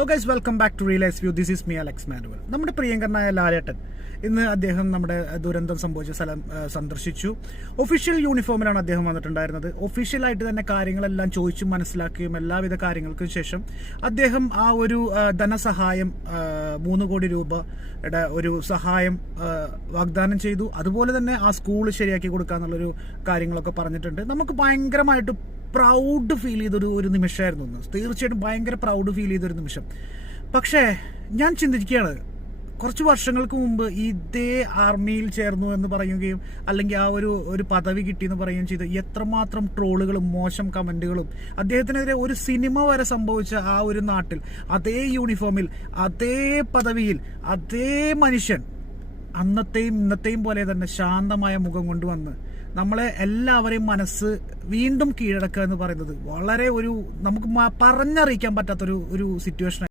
Hello guys, welcome back to realise view. This is me Alex Manuel. നമ്മുടെ പ്രിയങ്കരനായ ലാലേട്ടൻ ഇന്ന് അദ്ദേഹം നമ്മുടെ ദുരന്തം സംഭവിച്ച സ്ഥലം സന്ദർശിച്ചു. ഒഫീഷ്യൽ യൂണിഫോമിലാണ് അദ്ദേഹം വന്നിട്ടുണ്ടായിരുന്നത്. ഒഫീഷ്യലായിട്ട് തന്നെ കാര്യങ്ങളെല്ലാം ചോദിച്ചു മനസ്സിലാക്കുകയും എല്ലാവിധ കാര്യങ്ങൾക്കും ശേഷം അദ്ദേഹം ആ ഒരു ധനസഹായം 3 കോടി രൂപയുടെ ഒരു സഹായം വാഗ്ദാനം ചെയ്തു. അതുപോലെ തന്നെ ആ സ്കൂൾ ശരിയാക്കി കൊടുക്കാന്നുള്ളൊരു കാര്യങ്ങളൊക്കെ പറഞ്ഞിട്ടുണ്ട്. നമുക്ക് ഭയങ്കരമായിട്ട് പ്രൗഡ് ഫീൽ ചെയ്തൊരു നിമിഷമായിരുന്നു ഇന്ന്. തീർച്ചയായിട്ടും ഭയങ്കര പ്രൗഡ് ഫീൽ ചെയ്തൊരു നിമിഷം. പക്ഷേ ഞാൻ ചിന്തിക്കുകയാണ്, കുറച്ച് വർഷങ്ങൾക്ക് മുമ്പ് ഇതേ ആർമിയിൽ ചേർന്നു എന്ന് പറയുകയും അല്ലെങ്കിൽ ആ ഒരു പദവി കിട്ടിയെന്ന് പറയുകയും ചെയ്ത് എത്രമാത്രം ട്രോളുകളും മോശം കമൻറ്റുകളും അദ്ദേഹത്തിനെതിരെ ഒരു സിനിമ വരെ സംഭവിച്ച ആ ഒരു നാട്ടിൽ അതേ യൂണിഫോമിൽ അതേ പദവിയിൽ അതേ മനുഷ്യൻ അന്നത്തെയും ഇന്നത്തെയും പോലെ തന്നെ ശാന്തമായ മുഖം കൊണ്ടുവന്ന് നമ്മളെ എല്ലാവരെയും മനസ്സ് വീണ്ടും കീഴടക്കുക എന്ന് പറയുന്നത് വളരെ നമുക്ക് പറഞ്ഞറിയിക്കാൻ പറ്റാത്തൊരു സിറ്റുവേഷൻ.